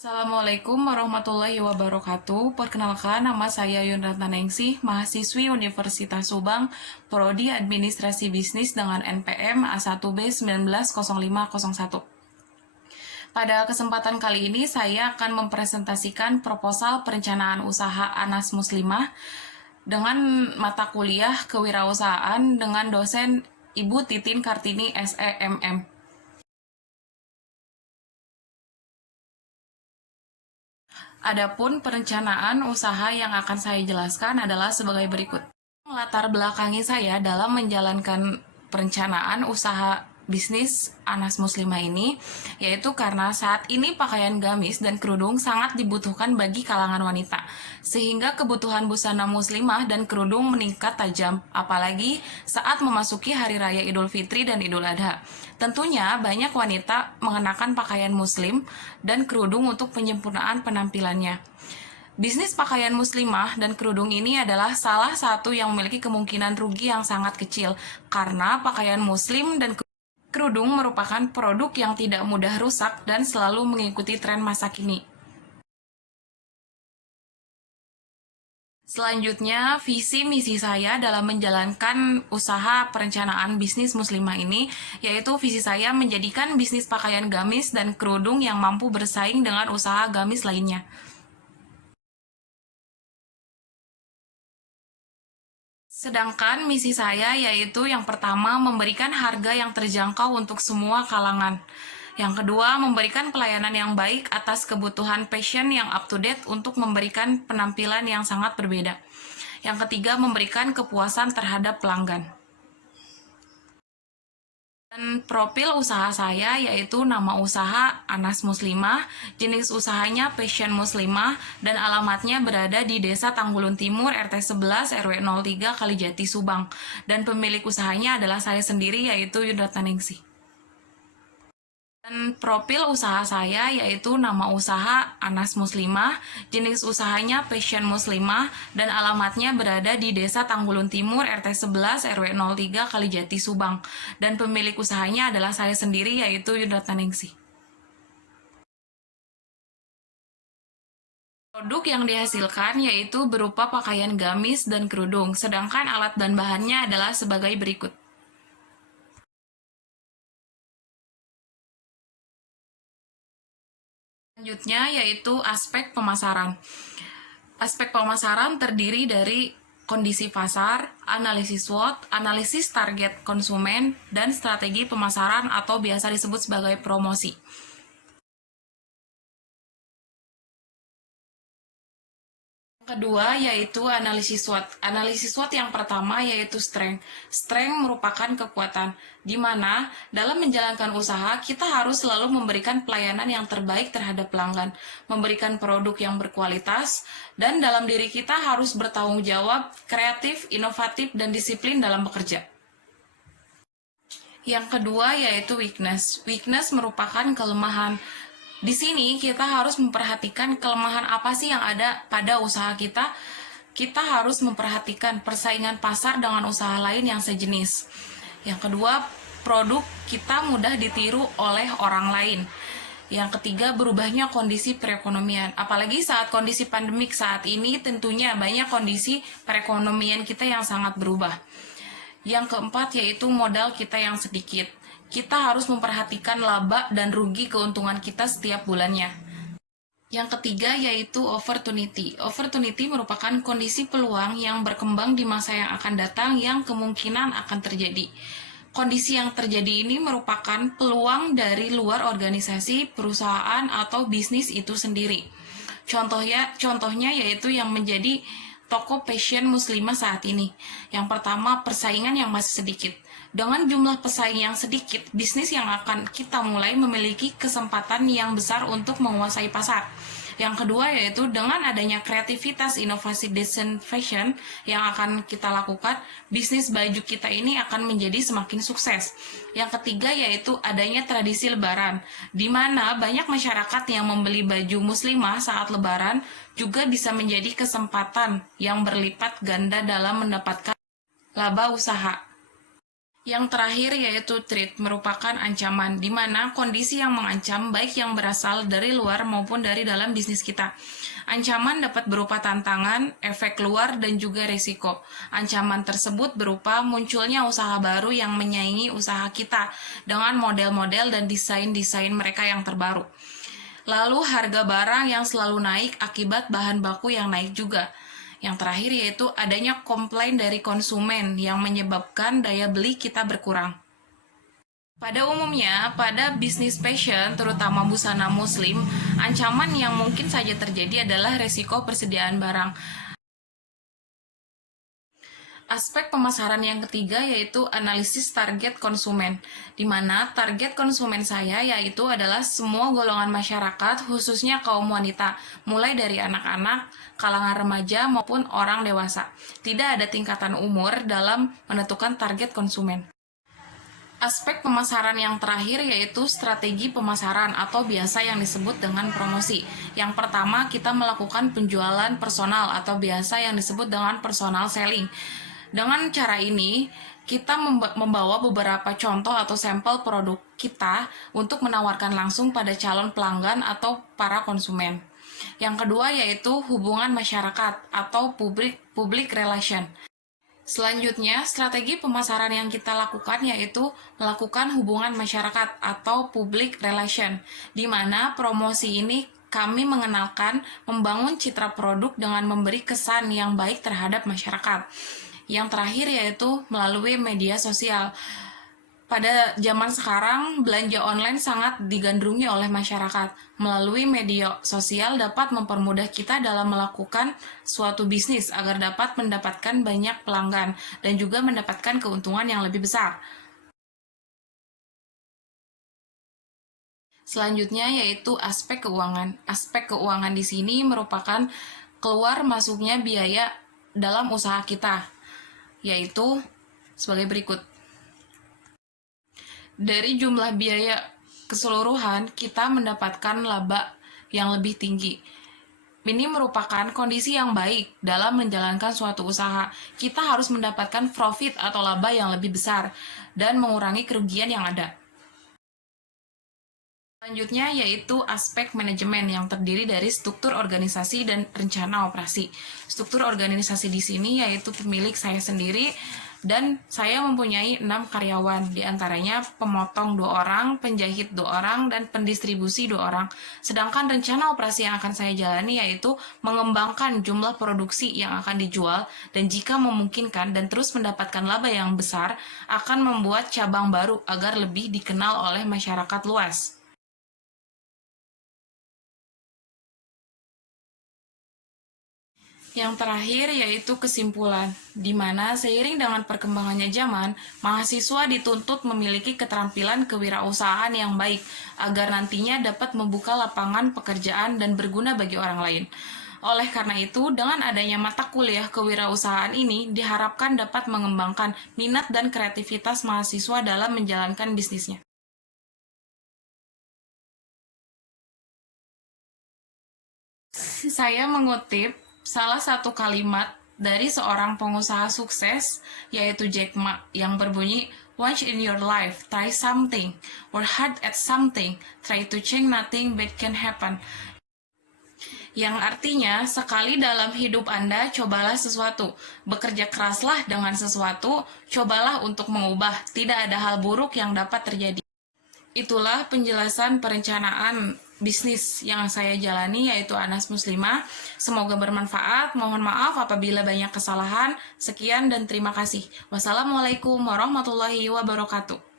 Assalamualaikum warahmatullahi wabarakatuh. Perkenalkan, nama saya Yunratna Ningsih, mahasiswi Universitas Subang, Prodi Administrasi Bisnis dengan NPM A1B 190501. Pada kesempatan kali ini, saya akan mempresentasikan proposal perencanaan usaha Anas Muslimah dengan mata kuliah kewirausahaan dengan dosen Ibu Titin Kartini SEMM. Adapun perencanaan usaha yang akan saya jelaskan adalah sebagai berikut. Latar belakangi saya dalam menjalankan perencanaan usaha bisnis Anas Muslimah ini, yaitu karena saat ini pakaian gamis dan kerudung sangat dibutuhkan bagi kalangan wanita, sehingga kebutuhan busana muslimah dan kerudung meningkat tajam, apalagi saat memasuki Hari Raya Idul Fitri dan Idul Adha. Tentunya banyak wanita mengenakan pakaian muslim dan kerudung untuk penyempurnaan penampilannya. Bisnis pakaian muslimah dan kerudung ini adalah salah satu yang memiliki kemungkinan rugi yang sangat kecil, karena pakaian muslim dan kerudung merupakan produk yang tidak mudah rusak dan selalu mengikuti tren masa kini. Selanjutnya, visi misi saya dalam menjalankan usaha perencanaan bisnis muslimah ini, yaitu visi saya menjadikan bisnis pakaian gamis dan kerudung yang mampu bersaing dengan usaha gamis lainnya. Sedangkan misi saya yaitu yang pertama memberikan harga yang terjangkau untuk semua kalangan. Yang kedua, memberikan pelayanan yang baik atas kebutuhan passion yang up to date untuk memberikan penampilan yang sangat berbeda. Yang ketiga, memberikan kepuasan terhadap pelanggan. Dan profil usaha saya yaitu nama usaha Anas Muslimah, jenis usahanya Passion Muslimah, dan alamatnya berada di Desa Tanggulun Timur, RT 11, RW 03, Kalijati, Subang. Dan pemilik usahanya adalah saya sendiri yaitu Yunratna Ningsih. Dan profil usaha saya yaitu nama usaha Anas Muslimah, jenis usahanya Passion Muslimah, dan alamatnya berada di Desa Tanggulun Timur, RT 11, RW 03, Kalijati, Subang. Dan pemilik usahanya adalah saya sendiri yaitu Yunratna Ningsih. Produk yang dihasilkan yaitu berupa pakaian gamis dan kerudung, sedangkan alat dan bahannya adalah sebagai berikut. Selanjutnya yaitu aspek pemasaran. Aspek pemasaran terdiri dari kondisi pasar, analisis SWOT, analisis target konsumen, dan strategi pemasaran atau biasa disebut sebagai promosi. Kedua yaitu analisis SWOT. Analisis SWOT yang pertama yaitu strength. Strength merupakan kekuatan, di mana dalam menjalankan usaha kita harus selalu memberikan pelayanan yang terbaik terhadap pelanggan, memberikan produk yang berkualitas, dan dalam diri kita harus bertanggung jawab, kreatif, inovatif, dan disiplin dalam bekerja. Yang kedua yaitu weakness. Weakness merupakan kelemahan. Di sini kita harus memperhatikan kelemahan apa sih yang ada pada usaha kita. Kita harus memperhatikan persaingan pasar dengan usaha lain yang sejenis. Yang kedua, produk kita mudah ditiru oleh orang lain. Yang ketiga, berubahnya kondisi perekonomian. Apalagi saat kondisi pandemik saat ini, tentunya banyak kondisi perekonomian kita yang sangat berubah. Yang keempat yaitu modal kita yang sedikit. Kita harus memperhatikan laba dan rugi keuntungan kita setiap bulannya. Yang ketiga yaitu opportunity. Opportunity merupakan kondisi peluang yang berkembang di masa yang akan datang yang kemungkinan akan terjadi. Kondisi yang terjadi ini merupakan peluang dari luar organisasi, perusahaan, atau bisnis itu sendiri. Contohnya yaitu yang menjadi toko passion muslimah saat ini. Yang pertama, persaingan yang masih sedikit. Dengan jumlah pesaing yang sedikit, bisnis yang akan kita mulai memiliki kesempatan yang besar untuk menguasai pasar. Yang kedua yaitu dengan adanya kreativitas inovasi desain fashion yang akan kita lakukan, bisnis baju kita ini akan menjadi semakin sukses. Yang ketiga yaitu adanya tradisi lebaran, di mana banyak masyarakat yang membeli baju muslimah saat lebaran juga bisa menjadi kesempatan yang berlipat ganda dalam mendapatkan laba usaha. Yang terakhir yaitu threat, merupakan ancaman, di mana kondisi yang mengancam baik yang berasal dari luar maupun dari dalam bisnis kita. Ancaman dapat berupa tantangan, efek luar, dan juga risiko. Ancaman tersebut berupa munculnya usaha baru yang menyaingi usaha kita dengan model-model dan desain-desain mereka yang terbaru. Lalu harga barang yang selalu naik akibat bahan baku yang naik juga. Yang terakhir yaitu adanya komplain dari konsumen yang menyebabkan daya beli kita berkurang. Pada umumnya, pada bisnis fashion, terutama busana muslim, ancaman yang mungkin saja terjadi adalah resiko persediaan barang. Aspek pemasaran yang ketiga yaitu analisis target konsumen, di mana target konsumen saya yaitu adalah semua golongan masyarakat, khususnya kaum wanita, mulai dari anak-anak, kalangan remaja maupun orang dewasa. Tidak ada tingkatan umur dalam menentukan target konsumen. Aspek pemasaran yang terakhir yaitu strategi pemasaran atau biasa yang disebut dengan promosi. Yang pertama, kita melakukan penjualan personal atau biasa yang disebut dengan personal selling. Dengan cara ini, kita membawa beberapa contoh atau sampel produk kita untuk menawarkan langsung pada calon pelanggan atau para konsumen. Yang kedua yaitu hubungan masyarakat atau public relation. Selanjutnya, strategi pemasaran yang kita lakukan yaitu melakukan hubungan masyarakat atau public relation, di mana promosi ini kami mengenalkan, membangun citra produk dengan memberi kesan yang baik terhadap masyarakat. Yang terakhir yaitu melalui media sosial. Pada zaman sekarang, belanja online sangat digandrungi oleh masyarakat. Melalui media sosial dapat mempermudah kita dalam melakukan suatu bisnis agar dapat mendapatkan banyak pelanggan dan juga mendapatkan keuntungan yang lebih besar. Selanjutnya yaitu aspek keuangan. Aspek keuangan di sini merupakan keluar masuknya biaya dalam usaha kita, yaitu sebagai berikut. Dari jumlah biaya keseluruhan, kita mendapatkan laba yang lebih tinggi. Ini merupakan kondisi yang baik dalam menjalankan suatu usaha. Kita harus mendapatkan profit atau laba yang lebih besar dan mengurangi kerugian yang ada. Selanjutnya yaitu aspek manajemen yang terdiri dari struktur organisasi dan rencana operasi. Struktur organisasi di sini yaitu pemilik saya sendiri dan saya mempunyai 6 karyawan, diantaranya pemotong 2 orang, penjahit 2 orang, dan pendistribusi 2 orang. Sedangkan rencana operasi yang akan saya jalani yaitu mengembangkan jumlah produksi yang akan dijual dan jika memungkinkan dan terus mendapatkan laba yang besar, akan membuat cabang baru agar lebih dikenal oleh masyarakat luas. Yang terakhir yaitu kesimpulan, di mana seiring dengan perkembangannya zaman, mahasiswa dituntut memiliki keterampilan kewirausahaan yang baik agar nantinya dapat membuka lapangan pekerjaan dan berguna bagi orang lain. Oleh karena itu, dengan adanya mata kuliah kewirausahaan ini diharapkan dapat mengembangkan minat dan kreativitas mahasiswa dalam menjalankan bisnisnya. Saya mengutip salah satu kalimat dari seorang pengusaha sukses, yaitu Jack Ma, yang berbunyi, "Once in your life, try something, work hard at something, try to change nothing bad can happen." Yang artinya, sekali dalam hidup Anda, cobalah sesuatu. Bekerja keraslah dengan sesuatu, cobalah untuk mengubah. Tidak ada hal buruk yang dapat terjadi. Itulah penjelasan perencanaan bisnis yang saya jalani, yaitu Anas Muslimah. Semoga bermanfaat. Mohon maaf apabila banyak kesalahan. Sekian dan terima kasih. Wassalamualaikum warahmatullahi wabarakatuh.